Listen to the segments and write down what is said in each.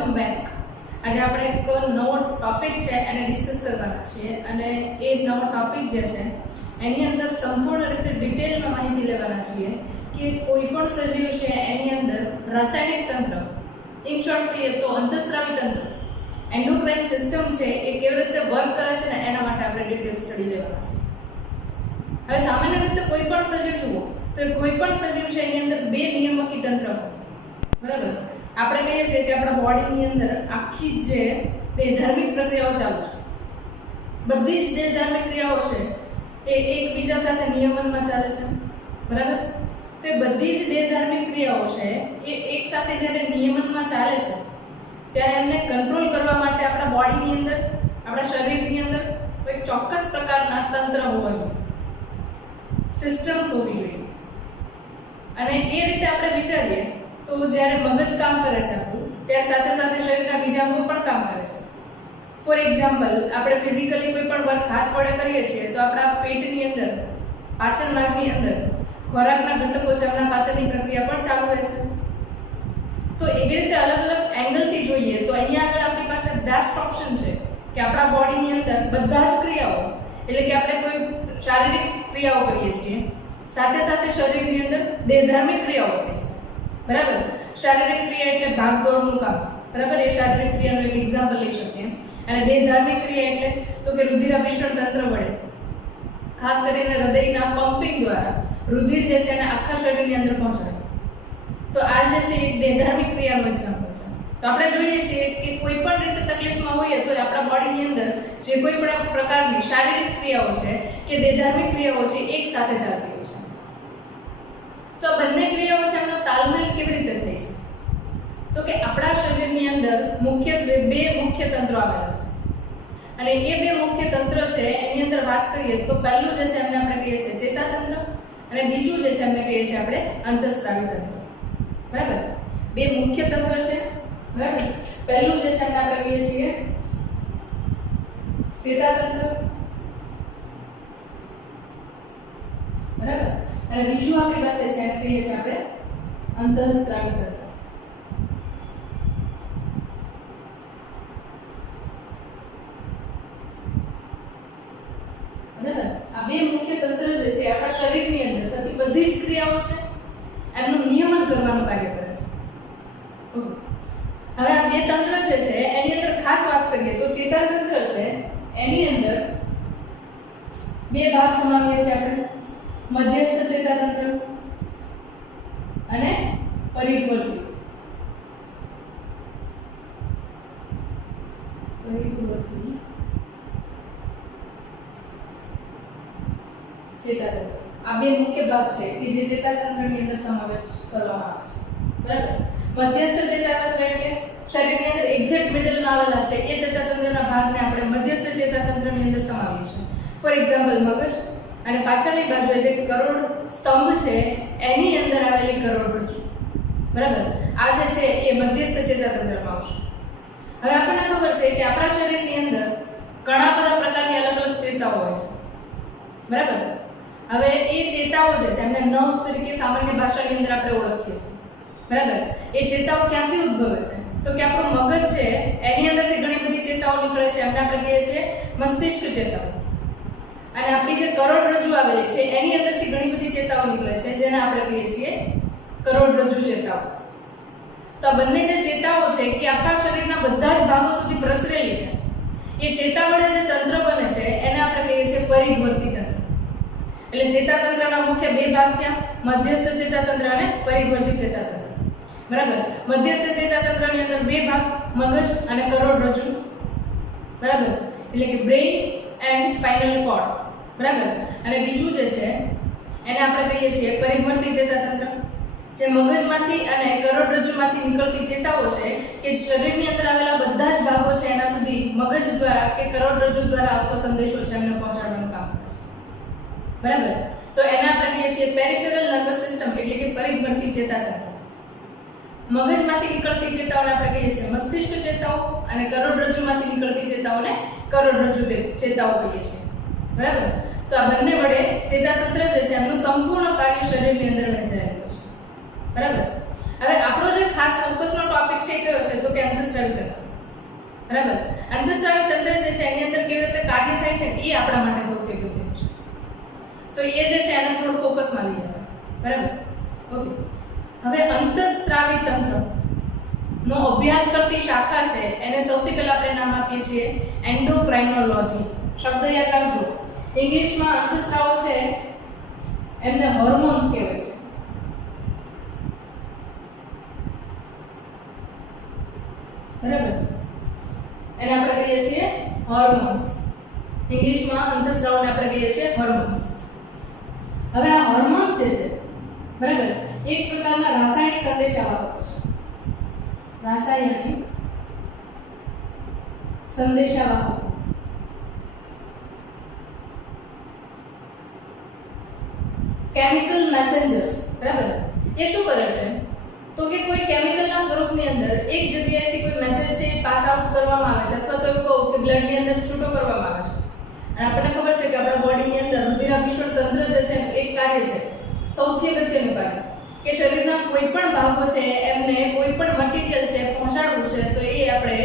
Welcome back. આજે આપણે એક નવો ટોપિક છે એને ડિસ્કસ કરવાના છીએ અને એ નવો ટોપિક જે છે એની અંદર સંપૂર્ણ રીતે ડિટેલમાં માહિતી લેવાના છીએ કે કોઈ પણ સજીવ છે એની અંદર રાસાયણિક તંત્ર, ઇન શોર્ટ કહીએ તો અંતઃસ્રાવી તંત્ર, એન્ડોક્રાઇન સિસ્ટમ છે એ કેવી રીતે વર્ક કરે છે ને એના માટે આપણે ડિટેલ સ્ટડી લેવાના છે. હવે સામાન્ય રીતે કોઈ પણ સજીવ જુઓ તો કોઈ પણ સજીવ છે એની અંદર બે નિયામકી તંત્ર હોય, બરાબર. આપણે કહીએ છીએ કે આપણા બોડીની અંદર આખી જે દેહધાર્મિક પ્રક્રિયાઓ ચાલુ છે, બધી જ દેહધાર્મિક ક્રિયાઓ છે એ એકબીજા સાથે નિયમનમાં ચાલે છે, બરાબર. તો એ બધી જ દેહધાર્મિક ક્રિયાઓ છે એ એક સાથે જ્યારે નિયમનમાં ચાલે છે ત્યારે એમને કંટ્રોલ કરવા માટે આપણા બોડીની અંદર, આપણા શરીરની અંદર કોઈ ચોક્કસ પ્રકારના તંત્ર હોવા જોઈએ, સિસ્ટમ્સ હોવી જોઈએ. અને એ રીતે આપણે વિચારીએ તો જ્યારે મગજ કામ કરે છે આપણું, ત્યારે સાથે સાથે શરીરના બીજા અંગો પણ કામ કરે છે. ફોર એક્ઝામ્પલ, આપણે ફિઝિકલી કોઈ પણ વર્ક હાથ વડે કરીએ છીએ તો આપણા પેટની અંદર, પાચન માર્ગની અંદર ખોરાકના ઘટકો છે એમના પાચનની પ્રક્રિયા પણ ચાલુ રહે છે. તો એવી રીતે અલગ અલગ એંગલથી જોઈએ તો અહીંયા આગળ આપણી પાસે બેસ્ટ ઓપ્શન છે કે આપણા બોડીની અંદર બધા જ ક્રિયાઓ, એટલે કે આપણે કોઈ શારીરિક ક્રિયાઓ કરીએ છીએ, સાથે સાથે શરીરની અંદર દેહધાર્મિક ક્રિયાઓ કરીએ છીએ, બરાબર. શારીરિક ક્રિયા એટલે ભાગદોડનું કામ, બરાબર, એ શારીરિક ક્રિયાનું એક એક્ઝામ્પલ લઈ શકીએ. અને દેહધાર્મિક ક્રિયા એટલે તો કે રુધિરાભિસરણ તંત્ર વડે, ખાસ કરીને હૃદયના પમ્પિંગ દ્વારા રુધિર જે છે એને આખા શરીરની અંદર પહોંચાડે. તો આ જે છે એક દેહધાર્મિક ક્રિયાનું એક્ઝામ્પલ છે. તો આપણે જોઈએ છીએ કે કોઈ પણ રીતે તકલીફમાં હોઈએ તો આપણા બોડીની અંદર જે કોઈ પણ પ્રકારની શારીરિક ક્રિયાઓ છે કે દેહધાર્મિક ક્રિયાઓ છે એક સાથે ચાલતી હોય છે. તો બંને ક્રિયાઓ છે એમનો તાલમેલ કેવી રીતે થાય છે? તો કે આપણા શરીરની અંદર મુખ્યત્વે બે મુખ્ય તંત્રો આવેલા છે અને એ બે મુખ્ય તંત્ર છે એની અંદર વાત કરીએ તો પહેલું જે છે એમને આપણે કહીએ છીએ ચેતાતંત્ર અને બીજું જે છે એમને કહીએ છીએ આપણે અંતઃસ્રાવી તંત્ર, બરાબર. બે મુખ્ય તંત્ર છે, બરાબર. પહેલું જે છે એમને આપણે કહીએ છીએ ચેતાતંત્ર, બરાબર, અને બીજું આપણી પાસે છે એને કહીએ છીએ આપણે અંતઃસ્રાવી તંત્ર. બરાબર. આ બે મુખ્ય તંત્ર જે છે આપણા શરીરની અંદર થતી બધી જ ક્રિયાઓ છે એમનું નિયમન કરવાનું કાર્ય કરે છે. ઓકે. હવે આ બે તંત્ર જે છે એની અંદર ખાસ વાત કરીએ તો ચેતાતંત્ર છે એની અંદર બે ભાગ સમાવીએ છીએ આપણે, મધ્યસ્થ ચેતાતંત્ર અને પરિવર્તી ચેતાતંત્ર. આ બે મુખ્ય ભાગ છે કે જે ચેતાતંત્રની અંદર સમાવેશ કરવામાં આવે છે, બરાબર. મધ્યસ્થ ચેતાતંત્ર એટલે શરીરની અંદર એક્ઝેક્ટ મિડલમાં આવેલા છે એ ચેતાતંત્રના ભાગને આપણે મધ્યસ્થ ચેતાતંત્રની અંદર સમાવીએ છીએ. ફોર એક્ઝામ્પલ, મગજ અને પાછળની બાજુએ જે કરોડ સ્તંભ છે એની અંદર આવેલી કરોડરજ્જુ, બરાબર. આ જે છે એ મધ્યસ્થ ચેતાતંત્રમાં આવશે. હવે આપણને ખબર છે કે આપણા શરીરની અંદર ઘણા બધા પ્રકારની અલગ અલગ ચેતાઓ હોય છે, બરાબર. હવે એ ચેતાઓ જે છે એમને નર્વ્સ તરીકે સામાન્ય ભાષાની અંદર આપણે ઓળખીએ છીએ, બરાબર. એ ચેતાઓ ક્યાંથી ઉદ્ભવે છે? તો કે આપણું મગજ છે એની અંદરથી ઘણી બધી ચેતાઓ નીકળે છે, એમને આપણે કહીએ છીએ મસ્તિષ્ક ચેતાઓ. અને આપણી જે કરોડરજ્જુ આવેલી છે એની અંદરથી ઘણી બધી ચેતાઓ નીકળે છે જેને આપણે કહીએ છીએ કરોડરજ્જુ ચેતાઓ. તો આ બંને જે ચેતાઓ છે કે આપણા શરીરના બધા જ ભાગો સુધી પ્રસરેલી છે. એ ચેતા વડે જે તંત્ર બને છે એને આપણે કહીએ છીએ પરિવર્તી તંત્ર. એટલે ચેતાતંત્રના મુખ્ય બે ભાગ થયા, મધ્યસ્થ ચેતાતંત્ર અને પરિવર્તી ચેતાતંત્ર, બરાબર. મધ્યસ્થ ચેતાતંત્રની અંદર બે ભાગ, મગજ અને કરોડરજ્જુ, બરાબર, એટલે કે બ્રેઇન એન્ડ સ્પાઇનલ કોર્ડ, બરાબર. અને બીજું જે છે એને આપણે કહીએ છીએ પરિવર્તી ચેતાતંત્ર, જે મગજમાંથી અને કરોડરજ્જુમાંથી નીકળતી ચેતાઓ છે કે શરીરની અંદર આવેલા બધા જ ભાગો છે એના સુધી મગજ દ્વારા કે કરોડરજ્જુ દ્વારા આવતો સંદેશો છે એમને પહોંચાડવાનું કામ કરે છે, બરાબર. તો એને આપણે કહીએ છીએ પેરિફેરલ નર્વસ સિસ્ટમ એટલે કે પરિવર્તી ચેતાતંત્ર. મગજમાંથી નીકળતી ચેતાઓને આપણે કહીએ છીએ મસ્તિષ્ક ચેતાઓ અને કરોડરજ્જુમાંથી નીકળતી ચેતાઓને કરોડરજ્જુ ચેતાઓ કહીએ છીએ, બરાબર. તો આ બંને વડે ચેતાતંત્ર જે છે એમનું સંપૂર્ણ કાર્ય શરીરની અંદર વહેંચાયેલું છે, બરાબર. હવે આપણો જે ખાસ ફોકસનો ટોપિક છે કયો છે તો કે અંતઃસ્રાવી અંતઃસ્રાવી તંત્ર. બરાબર. અંતઃસ્રાવી તંત્ર જે છે એની અંદર કેવી રીતે કાર્ય થાય છે એ આપણા માટે સૌથી અગત્યનું છે. તો એ જે છે એને થોડું ફોકસમાં લઈએ. બરાબર. ઓકે. હવે અંતઃસ્રાવી તંત્ર નો અભ્યાસ કરતી શાખા છે એને સૌથી પહેલા આપણે નામ આપીએ છીએ એન્ડોક્રાઇનોલોજી. શબ્દ યાદ રાખજો. ઇંગ્લિશમાં અંતઃસ્રાવો છે એમને હોર્મોન્સ કહેવાય છે. બરાબર. એને આપણે કહીએ છીએ હોર્મોન્સ. ઇંગ્લિશમાં અંતઃસ્રાવને આપણે કહીએ છીએ હોર્મોન્સ. હવે આ હોર્મોન્સ જે છે બરાબર એક પ્રકારના રાસાયણિક સંદેશાવાહકો છે. રાસાયણિક સંદેશાવાહકો. કેમિકલ મેસેન્જર્સ. બરાબર. એ શું કરે છે તો કે કોઈ કેમિકલના સ્વરૂપની અંદર એક જગ્યાએથી કોઈ મેસેજ છે પાસ આઉટ કરવામાં આવે છે અથવા તો એવું કહું કે બ્લડની અંદર છૂટો કરવામાં આવે છે. અને આપણને ખબર છે કે આપણા બોડીની અંદર રુધિરાભિસરણ તંત્ર જે છે એક કાર્ય છે સૌથી અગત્યનું કાર્ય કે શરીરના કોઈ પણ ભાગો છે એમને કોઈ પણ મટીરીયલ છે પહોંચાડવું છે તો એ આપણે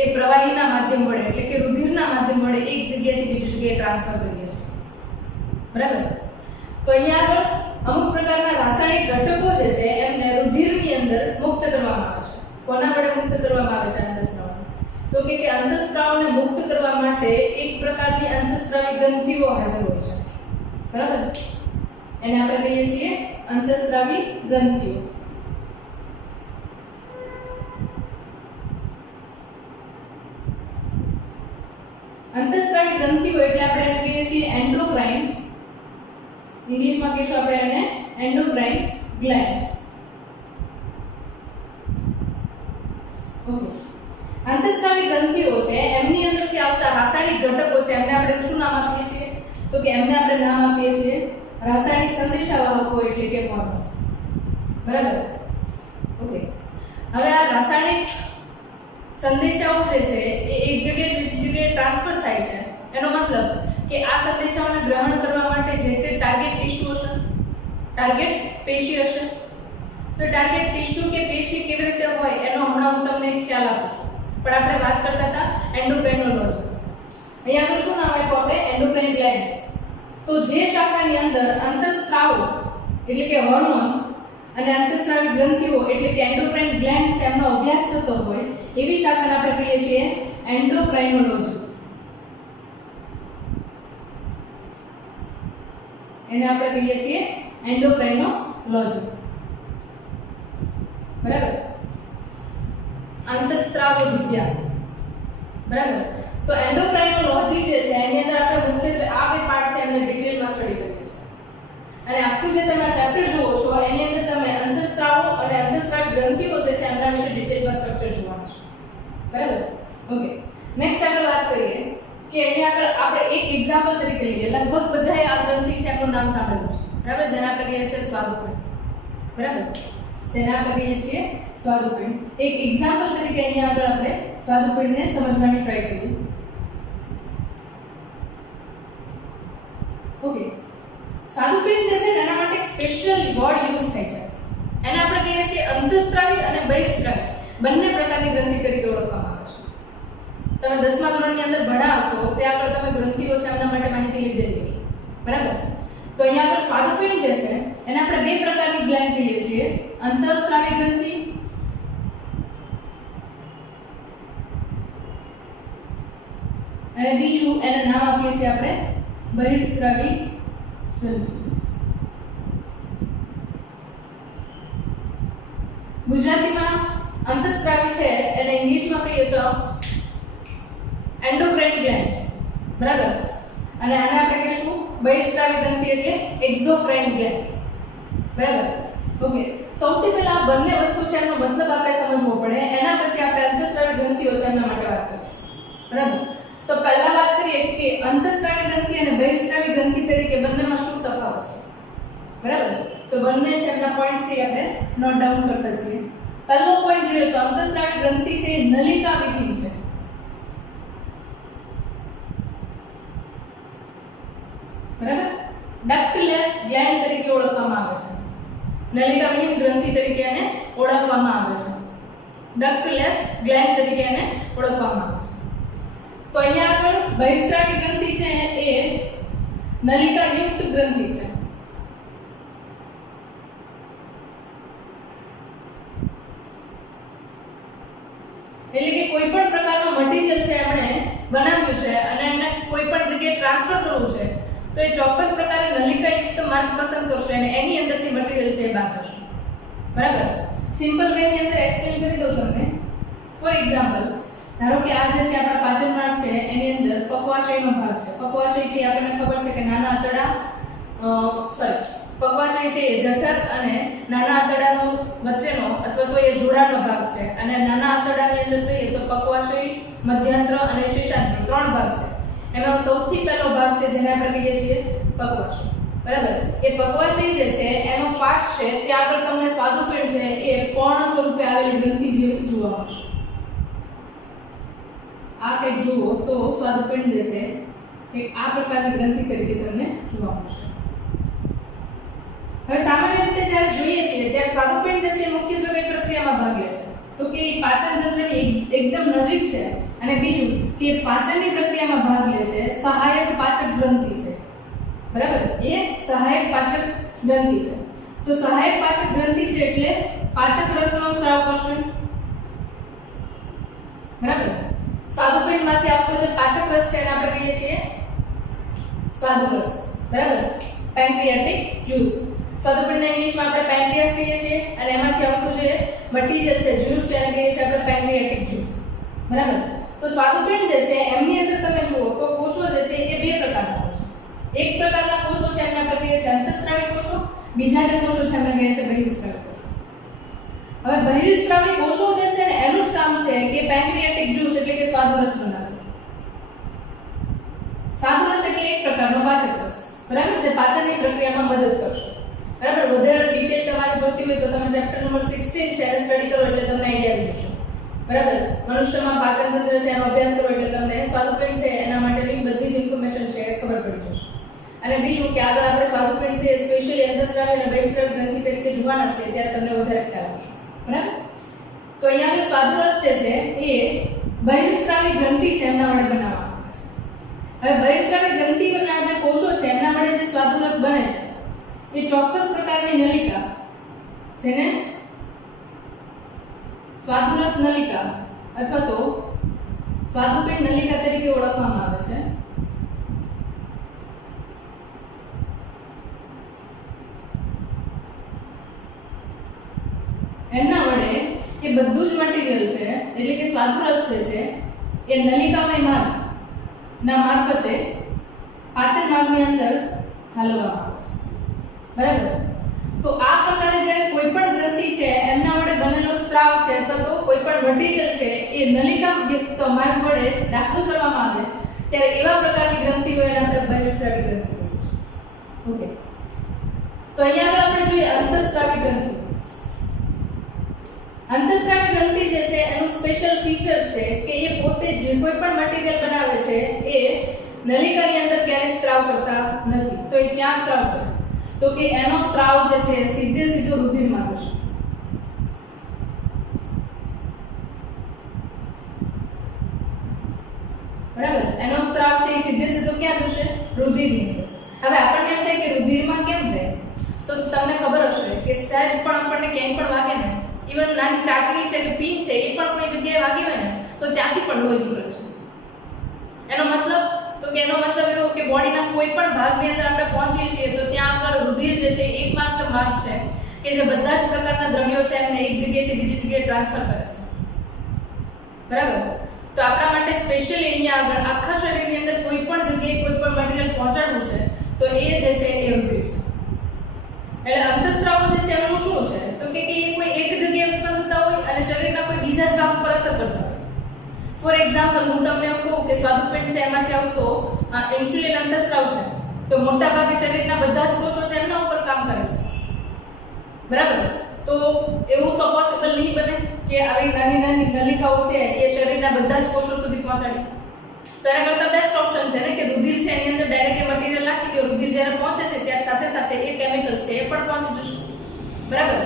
એ પ્રવાહીના માધ્યમ વડે એટલે કે રુધિરના માધ્યમ વડે એક જગ્યાએથી બીજી જગ્યાએ ટ્રાન્સફર કરીએ છીએ. બરાબર. તો અહીંયા આગળ અમુક પ્રકારના રાસાયણિક ઘટકો જે છે એમને રુધિરની અંદર મુક્ત કરવામાં આવે છે. કોના વડે મુક્ત કરવામાં આવે છે અંતઃસ્રાવને? તો કે અંતઃસ્રાવને મુક્ત કરવા માટે એક પ્રકારની અંતઃસ્રાવી ગ્રંથિઓ હાજર હોય છે. બરાબર. એને આપણે કહીએ છીએ અંતઃસ્રાવી ગ્રંથિઓ. અંતઃસ્રાવી ગ્રંથિઓ એટલે આપણે એને કહીએ છીએ એન્ડોક્રાઇન. ઇંગ્લિશમાં કહીશું આપણે એને એન્ડોક્રાઇન ગ્લેન્ડ્સ. ઓકે. અંતઃસ્રાવી ગ્રંથિઓ છે એમની અંદરથી આવતા રાસાયણિક ઘટકો છે એમને આપણે શું નામ આપીએ છીએ તો કે એમને આપણે નામ આપીએ છીએ રાસાયણિક સંદેશાવાહકો એટલે કે હોર્મોન્સ. બરાબર. ઓકે. હવે આ રાસાયણિક સંદેશાઓ જે છે એ એક જગ્યાએ બીજી જગ્યાએ ટ્રાન્સફર થાય છે. એનો મતલબ કે આ સંદેશાઓને ગ્રહણ કરવા માટે જે તે ટાર્ગેટ ટિશ્યુ હશે, ટાર્ગેટ પેશી હશે. તો ટાર્ગેટ ટિશ્યુ કે પેશી કેવી રીતે હોય એનો હમણાં હું તમને ખ્યાલ આપું છું. પણ આપણે વાત કરતા હતા એન્ડોક્રાઇનોલોજી. અહીંયા આપણે શું નામ આપ્યું આપણે એન્ડોક્રાઇન ગ્લેન્ડ્સ. તો જે શાખાની અંદર અંતઃસ્રાવો એટલે કે હોર્મોન્સ અને અંતઃસ્રાવી ગ્રંથિઓ એટલે કે એન્ડોક્રાઇન ગ્લેન્ડ્સ એમનો અભ્યાસ થતો હોય એવી શાખાને આપણે કહીએ છીએ એન્ડોક્રાઇનોલોજી. એને આપણે કહીએ છીએ એન્ડોક્રાઇનોલોજી. બરાબર. અંતઃસ્રાવ વિદ્યા. બરાબર. તો એન્ડોક્રાઇનોલોજી જે છે એની અંદર આપણે મુખ્યત્વે આ બે પાર્ટ છે એમને ડિટેલમાં સ્ટડી કરીએ છીએ. અને આખું જે તમે ચેપ્ટર જુઓ છો એની અંદર તમે અંતઃસ્રાવો અને અંતઃસ્રાવી ગ્રંથિઓ જે છે એમના વિશે ડિટેલમાં સ્ટ્રક્ચર જોવાનું છે. બરાબર. ઓકે. નેક્સ્ટ આગળ વાત કરીએ કે અહીંયા આગળ આપણે એક એક્ઝામ્પલ તરીકે લઈએ. લગભગ બધાએ આ ગ્રંથિ છે એનું નામ સાંભળ્યું છે. બરાબર. જેના આપણે કહીએ છીએ સ્વાદુપિંડ. બરાબર. જેના આપણે કહીએ છીએ સ્વાદુપિંડ. એક એક્ઝામ્પલ તરીકે અહીંયા આગળ આપણે સ્વાદુપિંડને સમજવાની ટ્રાય કરીએ. ઓકે. સ્વાદુપિંડ જે છે એના માટે એક સ્પેશિયલ વર્ડ યુઝ થાય છે. એને આપણે કહીએ છીએ અંતઃસ્રાવી અને બહિઃસ્રાવી બંને પ્રકારની ગ્રંથિ તરીકે ઓળખવામાં આવે છે. તમે 10મા ધોરણની અંદર ભણાવશો ત્યાં આગળ તમે ગ્રંથિઓ છે એમના માટે માહિતી લીધેલી છે. બરાબર. તો અહીંયા આગળ સ્વાદુપિંડ જે છે એને આપણે બે પ્રકારની ગ્લેન્ડ કહીએ છીએ. અંતઃસ્રાવી ગ્રંથિ અને બીજું એને નામ આપીએ છીએ આપણે બહિઃસ્રાવી ગ્રંથિ. ગુજરાતીમાં અંતઃસ્રાવી છે એને ઇંગ્લિશમાં કહીએ તો એન્ડોક્રાઇન ગ્લેન્ડ્સ. બરાબર. અને આને આપણે કહીશું બહિઃસ્રાવી ગ્રંથિ એટલે એક્ઝોક્રાઇન ગ્લેન્ડ. બરાબર. ઓકે. સૌથી પહેલા બંને વસ્તુ છે એનો મતલબ આપણે સમજવો પડે. એના પછી આપણે અંતઃસ્રાવી ગ્રંથિઓ છે એના માટે વાત કરીશું. બરાબર. તો પહેલા વાત કરીએ કે અંતઃસ્રાવી ગ્રંથિ અને બહિઃસ્રાવી ગ્રંથિ તરીકે બંનેમાં શું તફાવત છે. બરાબર. તો બંને છે એના પોઈન્ટ છે આપણે નોટ ડાઉન કરતા જઈએ. પહેલો પોઈન્ટ જોઈએ તો અંતઃસ્રાવી ગ્રંથિ છે એ નલિકા વિહીન છે. બરાબર. ડક્ટલેસ ગ્લેન્ડ તરીકે ઓળખવામાં આવે છે. નલિકા વિહીન ગ્રંથિ તરીકે એને ઓળખવામાં આવે છે. ડક્ટલેસ ગ્લેન્ડ તરીકે એને ઓળખવામાં આવે છે. તો અહીંયા આગળ બહિસ્ત્રાવી ગ્રંથિ છે એ નલિકાયુક્ત ગ્રંથિ છે. એટલે કે કોઈ પણ પ્રકારનો મટીરીયલ છે આપણે બનાવ્યું છે અને એને કોઈ પણ જગ્યાએ ટ્રાન્સફર કરવું છે તો એ ચોક્કસ પ્રકારે નલિકાયુક્ત માર્ગ પસંદ કરશે અને એની અંદરથી મટીરીયલ છે એ બહાર જશે. બરાબર. સિમ્પલ વે ની અંદર એક્સપ્લેન કરી દઉં તમને. ફોર એક્ઝામ્પલ, ધારો કે આ જે છે આપણા પાચન માર્ગ છે એની અંદર પક્વાશયનો ભાગ છે. પક્વાશય છે આપણને ખબર છે કે નાના આંતરડા પક્વાશય છે એ જઠર અને નાના આંતરડાનો વચ્ચેનો અથવા તો એ જોડાણનો ભાગ છે. અને નાના આંતરડાની અંદર કહીએ તો પક્વાશય, મધ્યાંત્ર અને શીર્ષાંત્ર ત્રણ ભાગ છે. એમાં સૌથી પહેલો ભાગ છે જેને આપણે કહીએ છીએ પક્વાશય. બરાબર. એ પક્વાશય જે છે એનો પાસ છે ત્યાં આગળ તમને સ્વાદુપિંડ છે એ પર્ણ સ્વરૂપે આવેલી ગ્રંથિ જેવી જોવા મળશે. આ કંઈક જુઓ તો સ્વાદુપિંડ જે છે એ આ પ્રકારની ગ્રંથિ તરીકે તમને જોવા મળશે. હવે સામાન્ય રીતે જ્યારે જોઈએ છીએ ત્યારે સ્વાદુપિંડ જે છે મુખ્યત્વે કઈ પ્રક્રિયામાં ભાગ લે છે તો કે પાચન તંત્રની એકદમ નજીક છે અને બીજું કે પાચનની પ્રક્રિયામાં ભાગ લે છે સહાયક પાચક ગ્રંથિ છે. બરાબર. એ સહાયક પાચક ગ્રંથિ છે. તો સહાયક પાચક ગ્રંથિ છે એટલે પાચક રસનો સ્ત્રાવ કરશે. બરાબર. સ્વાદુપિંડમાંથી આવતો જે પાચક રસ છે એને આપણે કહીએ છીએ સ્વાદુરસ. બરાબર. Pancreatic juice. સ્વાદુપિંડને ઇંગ્લિશમાં આપણે પેન્ક્રિયાસ કહીએ છીએ અને એમાંથી આવતું જે મટીરીયલ છે જ્યુસ છે એને કહીએ છીએ આપણે પેન્ક્રિયાટિક જ્યુસ. બરાબર. તો સ્વાદુપિંડ જે છે એમની અંદર તમે જુઓ તો કોષો જે છે એ બે પ્રકારના હોય છે. એક પ્રકારના કોષો છે એને આપણે કહીએ છીએ અંતઃસ્ત્રાવી કોષો, બીજા જે કોષો છે એને કહીએ છીએ બહિઃસ્ત્રાવી કોષો. હવે બહિઃસ્ત્રાવી કોષો જે છે ને એનું જ કામ છે કે પેન્ક્રિયાટિક જ્યુસ એટલે કે સ્વાદુરસ બનાવે. સ્વાદુરસ એટલે એક પ્રકારનો પાચક રસ. બરાબર. જે પાચનની પ્રક્રિયામાં મદદ કરશે. બરાબર. વધારે ડિટેલ તમારે જોતી હોય તો તમે ચેપ્ટર નંબર 16 છે એને સ્ટડી કરો એટલે તમને આઈડિયા આવી જશે. બરાબર. મનુષ્યમાં પાચન તંત્ર છે એનો અભ્યાસ કરો એટલે તમને સ્વાદુપિંડ છે એના માટેની બધી જ ઇન્ફોર્મેશન છે એ ખબર પડી જશે. અને બીજું કે આગળ આપણે સ્વાદુપિંડ છે સ્પેશિયલી અંતઃસ્ત્રાવી અને બહિઃસ્ત્રાવી ગ્રંથિ તરીકે જોવાના છે ત્યારે તમને વધારે ખ્યાલ આવશે. બરાબર. તો અહીંયા આપણે સ્વાદુરસ જે છે એ બહિઃસ્ત્રાવી ગ્રંથિ છે એમના વડે બનાવવામાં આવે છે. હવે બહિઃસ્ત્રાવી ગ્રંથિઓના જે કોષો છે એમના વડે જે સ્વાદુરસ બને છે એ ચોક્કસ પ્રકારની નલિકા જેને સ્વાદુરસ નલિકા અથવા તો સ્વાદુપિંડ નલિકા તરીકે ઓળખવામાં આવે છે. એમના વડે એ બધું જ મટીરીયલ છે એટલે કે સ્વાદુરસ છે એ નલિકામય માર્ગ ના મારફતે પાચન માર્ગની અંદર ઠાલવવામાં આવે છે. બરાબર. તો આ પ્રકારે જ્યારે કોઈ પણ ગ્રંથિ છે એમના વડે બનેલો સ્ત્રાવ છે અથવા તો કોઈ પણ મટીરીયલ છે એ નલિકાયુક્ત માર્ગ વડે દાખલ કરવામાં આવે ત્યારે એવા પ્રકારની ગ્રંથિઓ એને આપણે બહિઃસ્ત્રાવી ગ્રંથિ કહીએ છીએ. ઓકે. તો અહીંયા આપણે જોઈએ અંતઃસ્ત્રાવી ગ્રંથિ. અંતઃસ્ત્રાવી ગ્રંથિ જે છે એનું સ્પેશિયલ ફીચર છે કે એ પોતે જે કોઈ પણ મટીરીયલ બનાવે છે એ નલિકાની અંદર ક્યારેય સ્ત્રાવ કરતા નથી. તો એ ક્યાં સ્ત્રાવ કરે તો કે એનો સ્ત્રાવ જે છે સીધો રુધિરમાં થશે. બરાબર. એનો સ્ત્રાવ છે એ સીધો ક્યાં જશે રુધિરની અંદર. હવે આપણને એમ થાય કે રુધિરમાં કેમ જાય તો તમને ખબર હશે કે સહેજ પણ આપણને ક્યાંય પણ વાગે ને ઇવન નાની ટાટલી છે કે પિન છે એ પણ કોઈ જગ્યાએ વાગી હોય ને તો ત્યાંથી પણ લોહી નીકળે છે. એનો મતલબ એવો કે બોડીના કોઈ પણ ભાગની અંદર આપણે પહોંચીએ છીએ તો ત્યાં આગળ રુધિર જે છે એકમાત્ર માર્ગ છે કે જે બધા જ પ્રકારના દ્રવ્યો છે એમને એક જગ્યાએથી બીજી જગ્યાએ ટ્રાન્સફર કરે છે. બરાબર. તો આપણા માટે સ્પેશિયલી અહીંયા આગળ આખા શરીરની અંદર કોઈ પણ જગ્યાએ કોઈ પણ મટીરીયલ પહોંચાડવું છે તો એ જે છે એ રુધિર છે. એટલે અંતઃસ્ત્રાવો જે છે એનું શું છે તો કે એ કોઈ એક જગ્યાએ ઉત્પન્ન થતા હોય અને શરીરના કોઈ બીજા જ ભાગ પર અસર કરતા હોય. ફોર એક્ઝામ્પલ હું તમને એવું કહું કે સ્વાદુપિંડ છે એમાંથી આવતો ઇન્સ્યુલિન અંતઃસ્ત્રાવ છે તો મોટા ભાગે શરીરના બધા જ કોષો છે એમના ઉપર કામ કરે છે. બરાબર. તો એવું તો પોસિબલ નહીં બને કે આવી નાની નલિકાઓ છે એ શરીરના બધા જ કોષો સુધી પહોંચાડે. તો એના કરતાં બેસ્ટ ઓપ્શન છે ને કે રુધિર છે એની અંદર ડાયરેક્ટ એ મટીરીયલ નાખી દો. રુધિર જ્યારે પહોંચે છે ત્યારે સાથે સાથે એ કેમિકલ્સ છે એ પણ પહોંચી જશે. બરાબર.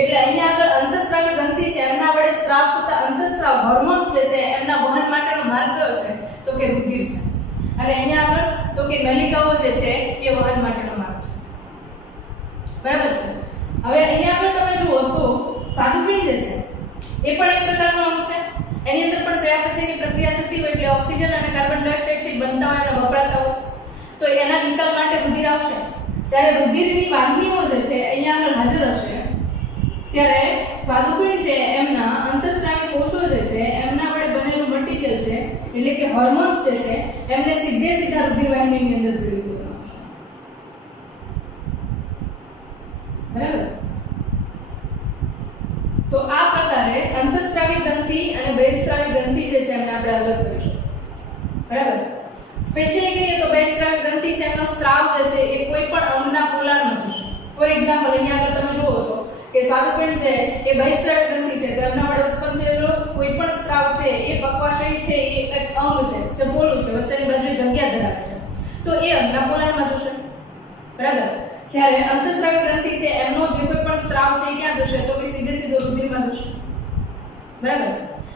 એટલે અહીંયા આગળ અંતઃસ્રાવી ગ્રંથિ છે એમના વડે સ્ત્રાવ થતા અંતઃસ્રાવ હોર્મોન્સ જે છે એમના વહન માટેનો માર્ગ કયો છે તો કે રુધિર છે. અને અહીંયા આગળ તો કે નલિકાઓ જે છે એ વહન માટેનો માર્ગ છે. બરાબર છે. હવે અહીંયા આગળ તમે જુઓ તો સ્વાદુપિંડ જે છે એ પણ એક પ્રકારનો અંગ છે. એની અંદર પણ ચયાપચયની પ્રક્રિયા થતી હોય એટલે ઓક્સિજન અને કાર્બન ડાયોક્સાઇડ થી બનતા હોય અને વપરાતા હોય તો એના નિકાલ માટે રુધિર આવશે. જ્યારે રુધિરની વાહિનીઓ જે છે અહીંયા આગળ હાજર હશે ત્યારે સ્વાદુપિંડ છે એમના અંતઃસ્રાવી કોષો જે છે એમના વડે બનેલું મટીરીયલ છે એટલે કે હોર્મોન્સ જે છે એમને સીધા રુધિર વાહિનીની અંદર ભેળવી દેવામાં આવશે. બરાબર. તો આ પ્રકારે અંતઃસ્રાવી ગ્રંથિ અને બહિઃસ્રાવી ગ્રંથિ જે છે એમને આપણે અલગ કરીશું. બરાબર. સ્પેશિયલી કહીએ તો બહિઃસ્રાવી ગ્રંથિ છે એમનો સ્ત્રાવ જે છે એ કોઈ પણ અંગના પોલાણમાં જશે. ફોર એક્ઝામ્પલ અહીંયા આગળ તમે જુઓ છો કે સ્વાદુપિંડ છે એ બહિઃસ્રાવી ગ્રંથિ છે તો એમના વડે ઉત્પન્ન થયેલો કોઈ પણ સ્ત્રાવ છે એ પક્વાશય છે એ એક અંગ છે જે પોલું છે વચ્ચેની બાજુએ જગ્યા ધરાવે છે તો એ અંગના પોલાણમાં જશે. બરાબર. જ્યારે અંતઃસ્રાવી ગ્રંથિ છે એમનો જે કોઈ પણ સ્ત્રાવ છે એ ક્યાં જશે તો કે સીધો રુધિરમાં જશે. બરાબર.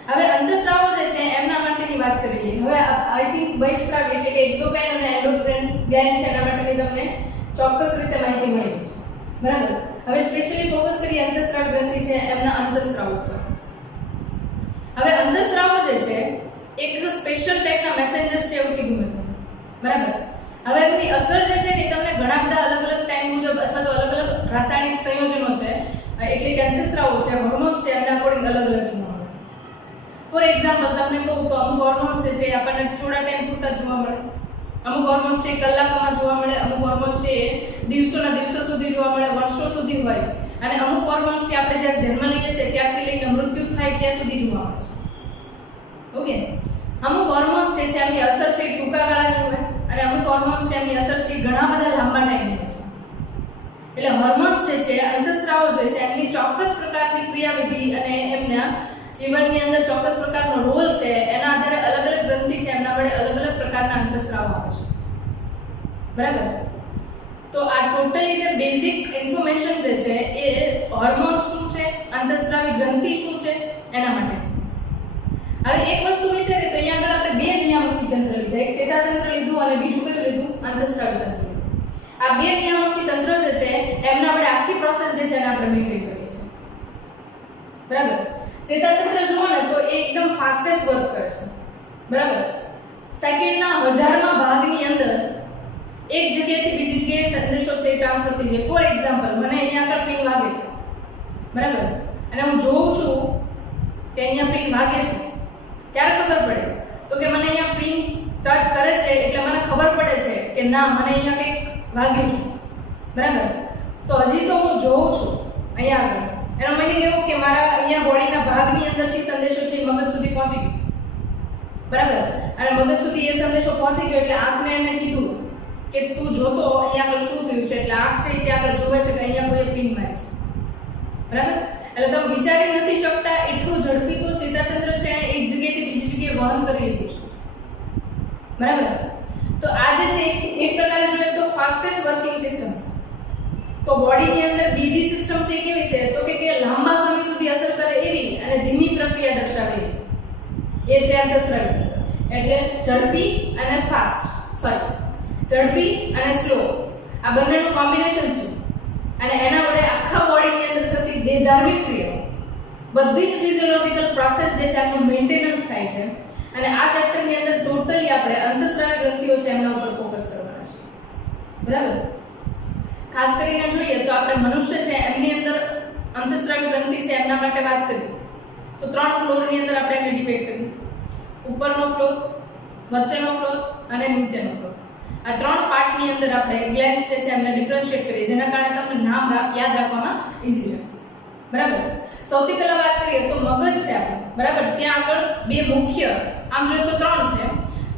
હવે અંતઃસ્રાવો જે છે એમના માટેની વાત કરી લઈએ. હવે આઈ થિંક બહિઃસ્રાવી એટલે કે એક્સોક્રાઇન અને એન્ડોક્રાઇન ગ્લેન્ડ છે એના માટેની તમને ચોક્કસ રીતે માહિતી મળી ગઈ છે. બરાબર. હવે સ્પેશિયલી ફોકસ કરીએ અંતઃસ્રાવ ગ્રંથિ છે એમના અંતઃસ્રાવ ઉપર. હવે અંતઃસ્રાવો જે છે એક સ્પેશિયલ ટાઈપના મેસેન્જર છે એવું કીધું મેં. બરાબર. હવે એની અસર જે છે ને તમને ઘણા બધા અલગ અલગ ટાઈમ મુજબ અથવા તો અલગ અલગ રાસાયણિક સંયોજનો છે એટલે કે અંતઃસ્રાવો છે હોર્મોન્સ છે એના અકોર્ડિંગ અલગ અલગ જોવા મળે. ફોર એક્ઝામ્પલ તમને કહું તો અમુક હોર્મોન્સ છે આપણને થોડા ટાઈમ પૂરતા જોવા મળે, અમુક હોર્મોન્સ છે કલાકોમાં જોવા મળે, અમુક હોર્મોન્સ છે દિવસોના દિવસો સુધી જોવા મળે, વર્ષો સુધી હોય અને અમુક હોર્મોન્સ છે આપણે જ્યારે જન્મ લઈએ છીએ ત્યારથી લઈને મૃત્યુ થાય ત્યાં સુધી જોવા મળે છે. ઓકે. અમુક હોર્મોન્સ છે એમની અસર છે ટૂંકા ગાળાની હોય અને અમુક હોર્મોન્સ છે એમની અસર છે ઘણા બધા લાંબા ટાઈમની હોય છે. એટલે હોર્મોન્સ જે છે અંતઃસ્રાવો જે છે એમની ચોક્કસ પ્રકારની ક્રિયાવિધિ અને એમના જીવનની અંદર ચોક્કસ પ્રકારનો રોલ છે એના આધારે અલગ અલગ ગ્રંથિ છે એમના વડે અલગ અલગ પ્રકારના અંતઃસ્રાવો આવે છે. બરાબર. તો આ ટોટલી જે બેઝિક ઇન્ફોર્મેશન જે છે એ હોર્મોન્સ શું છે, અંતઃસ્રાવી ગ્રંથિ શું છે એના માટે. હવે એક વસ્તુ વિચારીએ તો અહીંયા આગળ આપણે બે નિયામકી તંત્ર લીધા, એક ચેતાતંત્ર લીધું અને બીજું કયું લીધું અંતઃસ્રાવી તંત્ર લીધું. આ બે નિયામકી તંત્ર જે છે એમના વડે આખી પ્રોસેસ જે છે એને આપણે મેઇન્ટેન કરીએ છીએ. બરાબર. ચેતાતંત્ર જુઓ ને તો એ એકદમ ફાસ્ટેસ્ટ વર્ક કરે છે. બરાબર. સેકન્ડના હજારમાં ભાગની અંદર એક જગ્યાએથી બીજી જગ્યાએ સંદેશો છે ટ્રાન્સફર થઈ જાય. ફોર એક્ઝામ્પલ મને અહીંયા આગળ પિન વાગે છે. બરાબર. અને હું જોઉં છું કે અહીંયા પિન વાગે છે. ક્યારે ખબર પડે તો કે મને અહીંયા પિન ટચ કરે છે એટલે મને ખબર પડે છે કે ના મને અહીંયા કંઈક વાગ્યું છે. બરાબર. તો હજી તો હું જોઉં છું અહીંયા આગળ એનો મીનિંગ એવું કે મારા અહીંયા બોડીના ભાગની અંદરથી સંદેશો છે મગજ સુધી પહોંચી ગયો. બરાબર. અને મગજ સુધી એ સંદેશો પહોંચી ગયો એટલે આંખને એને કીધું કે તું જોતો અહીંયા આગળ શું થયું છે એટલે આંખ છે ત્યાં આગળ જોવે છે કે અહીંયા કોઈ પિન મારી છે. બરાબર. એટલે તમે વિચારી નથી શકતા એટલું ઝડપી તો ચેતાતંત્ર છે એને એક જગ્યાએથી બીજી જગ્યાએ વહન કરી લીધું છે. બરાબર. તો આ જે છે એક પ્રકારે જોઈએ તો ફાસ્ટેસ્ટ વર્કિંગ સિસ્ટમ છે. તો બોડીની અંદર બીજી સિસ્ટમ છે કેવી છે તો કે લાંબા સમય સુધી અસર કરે એવી અને ધીમી પ્રક્રિયા દર્શાવે એવી એ છે અંતઃસ્રાવી તંત્ર. એટલે ઝડપી અને ફાસ્ટ ઝડપી અને સ્લો આ બંનેનું કોમ્બિનેશન છે અને એના વડે આખા બોડીની અંદર થતી દેહધાર્મિક ક્રિયાઓ બધી જ ફિઝિયોલોજિકલ પ્રોસેસ જે છે એનું મેન્ટેનન્સ થાય છે. અને આ ચેપ્ટરની અંદર ટોટલી આપણે અંતઃસ્રાવી ગ્રંથિઓ છે એમના ઉપર ફોકસ કરવાના છે. બરાબર. ખાસ કરીને જોઈએ તો આપણે મનુષ્ય છે એમની અંદર અંતઃસ્રાવી ગ્રંથિ છે એમના માટે વાત કરીએ તો 3 ફ્લોરની અંદર આપણે એને ડિવાઇડ કરીએ. ઉપરનો ફ્લોર, વચ્ચેનો ફ્લોર અને નીચેનો ફ્લોર. આ 3 પાર્ટની અંદર આપણે ગ્લેન્ડ્સ જે છે એમને ડિફરન્શિએટ કરીએ જેના કારણે તમને નામ યાદ રાખવામાં ઈઝી રહે. બરાબર. સૌથી પહેલા વાત કરીએ તો મગજ છે આપણું. બરાબર. ત્યાં આગળ બે મુખ્ય આમ જોઈએ તો 3 છે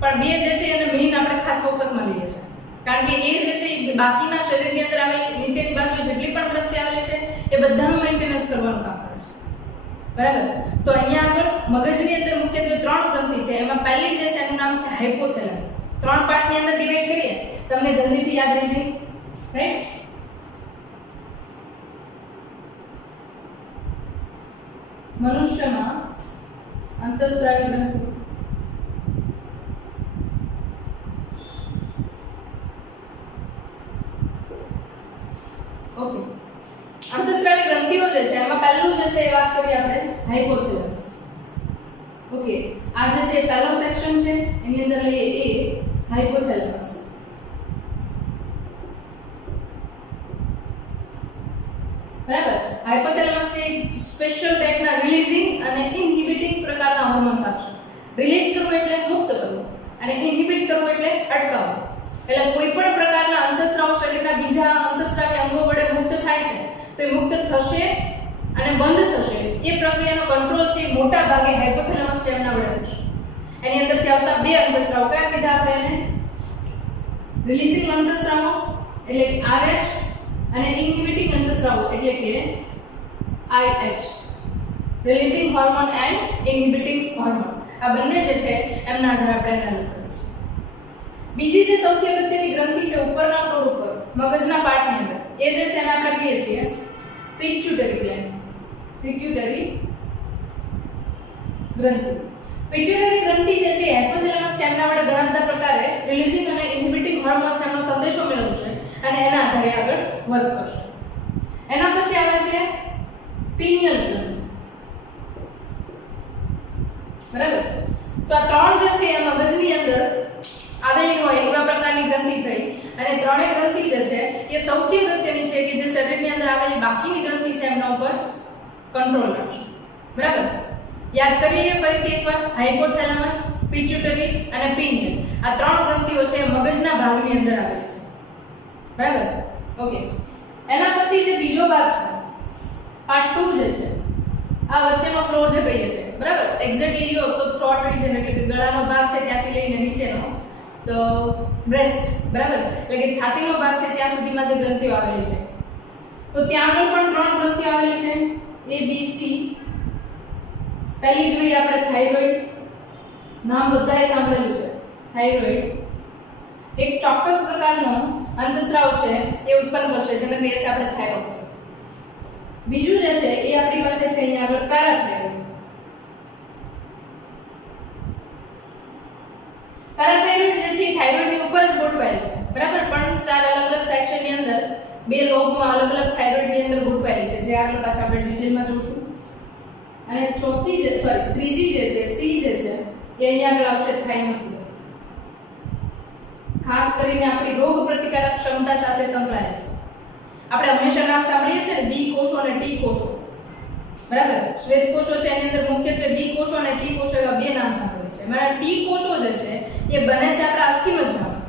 પણ બે જે છે એને મેઇન આપણે ખાસ ફોકસમાં લઈએ છીએ કારણ કે એ જે છે બાકીના શરીરની અંદર આવેલી નીચેની બાજુએ જેટલી પણ ગ્રંથિ આવેલી છે એ બધાનું મેન્ટેનન્સ કરવાનું કામ કરે છે. બરાબર. તો અહીંયા આગળ મગજની અંદર મુખ્યત્વે 3 ગ્રંથિ છે. એમાં પહેલી જે છે એનું નામ છે હાઇપોથેલેમસ. 3 પાર્ટની અંદર ડિવાઇડ કરીએ તમને જલ્દીથી યાદ રહી જાય. રાઈટ. મનુષ્યમાં અંતઃસ્રાવી ગ્રંથિ ઓકે અંતઃસ્રાવી ગ્રંથિઓ જે છે એમાં પહેલું જે છે એ વાત કરીએ આપણે હાઇપોથેલેમસ ઓકે આ જે છે પહેલો સેક્શન છે એની અંદર લઈએ એ હાઇપોથેલેમસ બરાબર હાઇપોથેલેમસ એ સ્પેશિયલ ટાઈપના રિલીઝિંગ અને ઇનહિબિટિંગ પ્રકારના હોર્મોન્સ આપશે રિલીઝ કરવું એટલે મુક્ત કરવું અને ઇનહિબિટ કરવું એટલે અટકાવવું એટલે કોઈ પણ પ્રકારના અંતઃસ્રાવ શરીરના બીજા અંતઃસ્રાવી અંગો વડે મુક્ત થાય છે તો એ મુક્ત થશે અને બંધ થશે એ પ્રક્રિયાનો કંટ્રોલ છે એ મોટા ભાગે હાઇપોથેલેમસ છે એમના વડે થશે એની અંદરથી આવતા બે અંતઃસ્રાવ કયા કીધા આપણે એને રિલીઝિંગ અંતઃસ્રાવો એટલે કે RH અને ઇનહિબિટિંગ અંતઃસ્રાવો એટલે કે IH releasing hormone and inhibiting hormone આ બંને જે છે એમના આધારે આપણે એનાલિસિસ કરીશું બીજી જે સૌથી અગત્યની ગ્રંથિ છે ઉપરના ફ્લોર ઉપર મગજના પાર્ટની અંદર એ જે છે એને આપણે કહીએ છીએ પિટ્યુટરી ગ્લેન્ડ પિટ્યુટરી ગ્રંથિ પિટ્યુટરી ગ્રંથિ જે છે હાઇપોથેલેમસ છે એમના વડે ઘણા બધા પ્રકારે રિલીઝિંગ અને ઇનહિબિટિંગ હોર્મોન્સ એમનો સંદેશો મેળવશે અને એના આધારે આગળ વર્ક કરશે એના પછી આવે છે પિનિયલ ગ્રંથિ બરાબર તો આ ત્રણ જે છે એ મગજની અંદર આવેલી હોય એવા પ્રકારની ગ્રંથિ થઈ અને ત્રણેય ગ્રંથિ જે છે એ સૌથી અગત્યની છે કે જે શરીરની અંદર આવેલી બાકીની ગ્રંથિ છે એમના ઉપર કંટ્રોલ રાખશે બરાબર યાદ કરીએ ફરીથી એકવાર હાઇપોથેલેમસ પિટ્યુટરી અને પિનિયલ આ ત્રણ ગ્રંથિઓ છે મગજના ભાગની અંદર આવેલી છે બરાબર ઓકે એના પછી જે બીજો ભાગ છે પાર્ટ 2 જે છે આ વચ્ચેનો ફ્લોર જે કહીએ છે બરાબર એક્ઝેક્ટલી લ્યો તો થ્રોટ રીજન એટલે કે ગળાનો ભાગ છે ત્યાંથી લઈને નીચેનો તો બ્રેસ્ટ બરાબર એટલે કે છાતીનો ભાગ છે ત્યાં સુધીમાં જે ગ્રંથિઓ આવેલી છે તો ત્યાં આગળ પણ ત્રણ ગ્રંથિઓ આવેલી છે A B C પહેલી જોઈએ આપણે થાઇરોઇડ નામ બધાએ સાંભળેલું છે થાઇરોઇડ એક ચોક્કસ પ્રકારનો અંતઃસ્રાવ છે એ ઉત્પન્ન કરશે જેને કહીએ છીએ આપણે થાઇરોક્સ બીજું જે છે એ આપણી પાસે છે અહીંયા આગળ પેરાથાઇરોઇડ પેરાથાઇરોઇડ જે છે થાઇરોઇડની ઉપર જ ગોઠવાયેલી છે બરાબર પણ ચાર અલગ અલગ સેક્શનની અંદર બે લોબમાં અલગ અલગ થાઇરોઇડની અંદર ગોઠવાયેલી છે જે આગળ પાછળ આપણે ડિટેલમાં જોશું અને ત્રીજી જે છે સી જે છે એ અહીંયા આગળ આવશે થાઇમસ ખાસ કરીને આપણી રોગ પ્રતિકારક ક્ષમતા સાથે સંકળાયેલ છે આપણે હંમેશા નામ સાંભળીએ છીએ ને બી કોષો અને ટી કોષો બરાબર શ્વેત કોષો છે એની અંદર મુખ્યત્વે બી કોષો અને ટી કોષો એવા બે નામ સાંભળીએ છીએ મારા ટી કોષો જે છે એ બને છે આપણા અસ્થિમજ્જામાં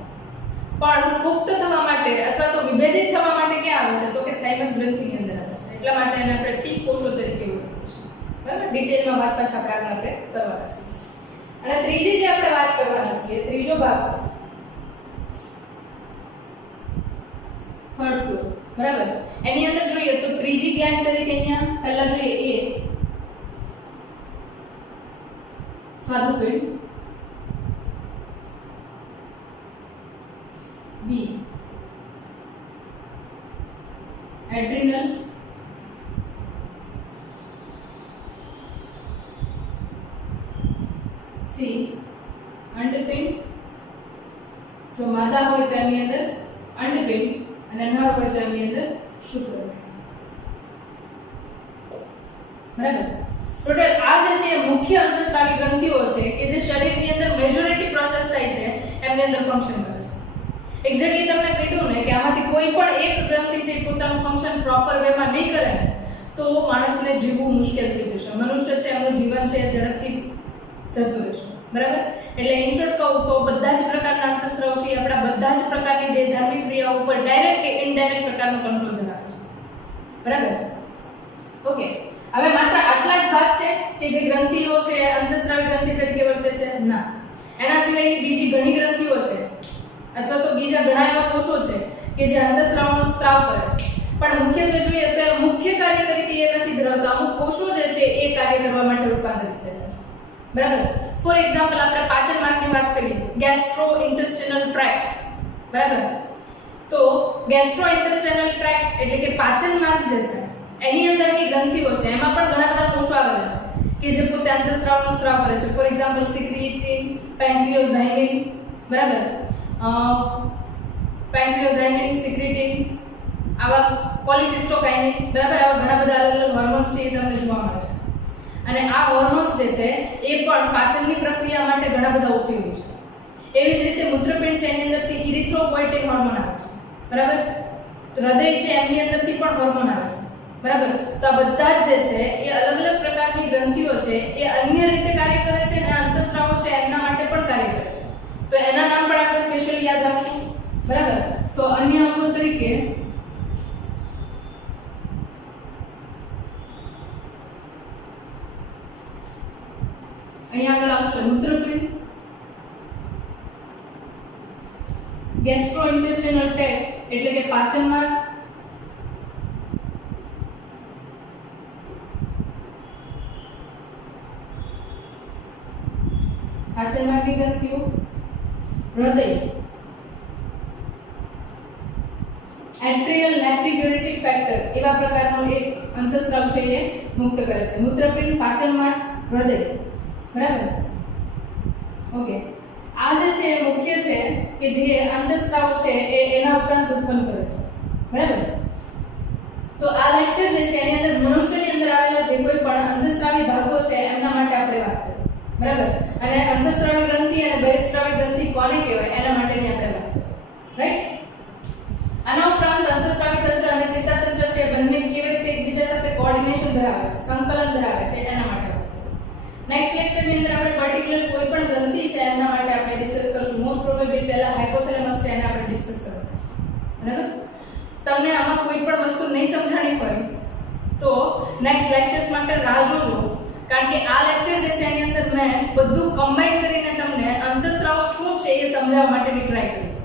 પણ પુખ્ત થવા માટે અથવા તો વિભેદિત થવા માટે ક્યાં આવે છે તો કે થાઇમસ ગ્રંથિની અંદર આવે છે એટલા માટે એને આપણે ટી કોષો તરીકે ઓળખીએ છીએ બરાબર ડિટેલમાં વાત પાછા આપણે આગળ કરવાના છીએ અને ત્રીજી જે આપણે વાત કરવાના છીએ ત્રીજો ભાગ છે થર્ડ ફ્લોર બરાબર એની અંદર જોઈએ તો ત્રીજી ગ્લેન્ડ તરીકે અહીંયા પહેલા જોઈએ A સ્વાદુપિંડ B એડ્રિનલ C અંડપિંડ જો માદા હોય તો એની અંદર અંડપિંડ અને નર હોય તો એની અંદર શુક્રપિંડ બરાબર ટોટલ આ જે છે મુખ્ય અંતઃસ્રાવી ગ્રંથિઓ છે કે જે શરીરની અંદર મેજોરિટી પ્રોસેસ થાય છે એમની અંદર ફંક્શન કરે છે એક્ઝેક્ટલી તમને કીધું ને કે આમાંથી કોઈ પણ એક ગ્રંથિ છે પોતાનું ફંક્શન પ્રોપર વેમાં નહીં કરે તો માણસને જીવવું મુશ્કેલ થઈ જશે મનુષ્ય છે એનું જીવન છે ઝડપથી જતું રહેશે બરાબર એટલે ઇન શોર્ટ કહું તો બધા જ પ્રકારના અંતઃસ્રાવ છે આપણા બધા જ પ્રકારની દેહધાર્મિક ક્રિયાઓ ઉપર ડાયરેક્ટ કે ઇનડાયરેક્ટ પ્રકારનો કંટ્રોલ ધરાવે છે બરાબર ઓકે હવે માત્ર આટલા જ ભાગ છે કે જે ગ્રંથિઓ છે અંતઃસ્રાવી ગ્રંથિ તરીકે વર્તે છે ના એના સિવાયની બીજી ઘણી ગ્રંથિઓ છે અથવા તો બીજા ઘણા એવા કોષો છે કે જે અંતઃસ્રાવનો સ્ત્રાવ કરે છે પણ મુખ્યત્વે જોઈએ તો મુખ્ય કાર્ય તરીકે એ નથી ધરાવતા અમુક કોષો જે છે એ કાર્ય કરવા માટે રૂપાંતરિત થયેલા છે બરાબર ફોર એક્ઝામ્પલ આપણે પાચન માર્ગની વાત કરીએ ગેસ્ટ્રોઇન્ટેસ્ટિનલ ટ્રેક્ટ બરાબર તો ગેસ્ટ્રોઇન્ટેસ્ટિનલ ટ્રેક્ટ એટલે કે પાચન માર્ગ જે છે એની અંદરની ગ્રંથિઓ છે એમાં પણ ઘણા બધા કોષો આવેલા છે કે જે પોતે અંતઃસ્રાવનો સ્ત્રાવ કરે છે. ફોર એક્ઝામ્પલ સિક્રીટીન, પેન્ક્રિયોઝાઇમિન, બરાબર, પેન્ક્રિયોઝાઇમિન, સિક્રીટીન, આવા પોલિસિસ્ટોકાઇનિન, બરાબર, આવા ઘણા બધા અલગ અલગ હોર્મોન્સ છે એ તમને જોવા મળે છે. અને આ હોર્મોન્સ જે છે એ પણ પાચનની પ્રક્રિયા માટે ઘણા બધા ઉપયોગી છે. એવી જ રીતે મૂત્રપિંડ છે એની અંદરથી ઇરિથ્રોપોઇટિન હોર્મોન આવે છે, બરાબર, હૃદય છે એમની અંદરથી પણ હોર્મોન આવે છે, બરાબર. તો આ બધા જ જે છે એ અલગ અલગ પ્રકારની ગ્રંથિઓ છે એ અન્ય રીતે કાર્ય કરે છે અને અંતઃસ્રાવો છે એમના માટે પણ કાર્ય કરે છે. તો એના નામ પણ આપણે સ્પેશિયલી યાદ રાખશું, બરાબર. તો અન્ય અંગો તરીકે અહીંયા આગળ આવશે મૂત્રપિંડ, ગેસ્ટ્રોઇન્ટેસ્ટિનલ ટ્રેક્ટ એટલે કે પાચન માર્ગ, પાચન માર્ગની ગ્રંથિઓ, હૃદય, એટ્રિયલ નાઇટ્રિગ્યુરેટિક ફેક્ટર એવા પ્રકારનો એક અંતઃસ્રાવ છે એ મુક્ત કરે છે. મૂત્રપિંડ, પાચન માર્ગ, હૃદય, બરાબર. ઓકે, આ જે છે એ મુખ્ય છે કે જે અંતઃસ્રાવ છે એ એના ઉપરાંત ઉત્પન્ન કરે છે, બરાબર. તો આ લેક્ચર જે છે એની અંદર મનુષ્યની અંદર આવેલા જે કોઈ પણ અંતઃસ્રાવી ભાગો છે એમના માટે આપણે વાત કરી, બરાબર. અને અંતઃસ્રાવી ગ્રંથિ અને બહિઃસ્રાવી ગ્રંથિ કોને કહેવાય એના માટેની આપણે વાત કરી, રાઈટ. આના ઉપરાંત અંતઃસ્રાવી તંત્ર અને ચેતાતંત્ર છે બંને કેવી રીતે એકબીજા સાથે કોઓર્ડિનેશન ધરાવે છે, સંકલન ધરાવે છે એના માટે વાત કરી. નેક્સ્ટ લેક્ચરની અંદર આપણે પર્ટિક્યુલર કોઈ પણ ગ્રંથિ છે એના માટે આપણે ડિસ્કસ કરશું. મોસ્ટ પ્રોબેબલી પહેલા હાઇપોથેલેમસ છે એને આપણે ડિસ્કસ કરવાના છે, બરાબર. તમને આમાં કોઈ પણ વસ્તુ નહીં સમજાણી હોય તો નેક્સ્ટ લેક્ચર્સ માટે રાહ જોજો, કારણ કે આ લેક્ચર જે છે એની અંદર મેં બધું કમ્બાઈન કરીને તમને અંતઃસ્રાવ શું છે એ સમજાવવા માટેની ટ્રાય કરી છે.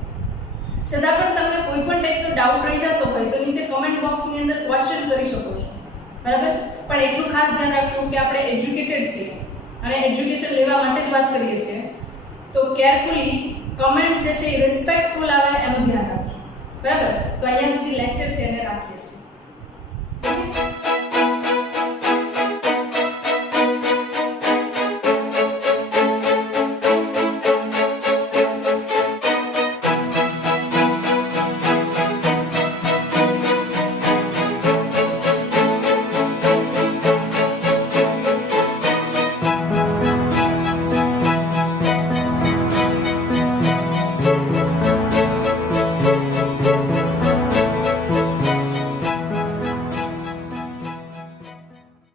છતાં પણ તમને કોઈ પણ ટાઈપનો ડાઉટ રહી જતો હોય તો નીચે કમેન્ટ બોક્સની અંદર ક્વેશ્ચન કરી શકો છો, બરાબર. પણ એટલું ખાસ ધ્યાન રાખજો કે આપણે એજ્યુકેટેડ છીએ અને એજ્યુકેશન લેવા માટે જ વાત કરીએ છીએ, તો કેરફુલી કમેન્ટ જે છે એ રિસ્પેક્ટફુલ આવે એનું ધ્યાન રાખજો, બરાબર. તો અહીંયા સુધી લેક્ચર છે એને રાખીએ છીએ.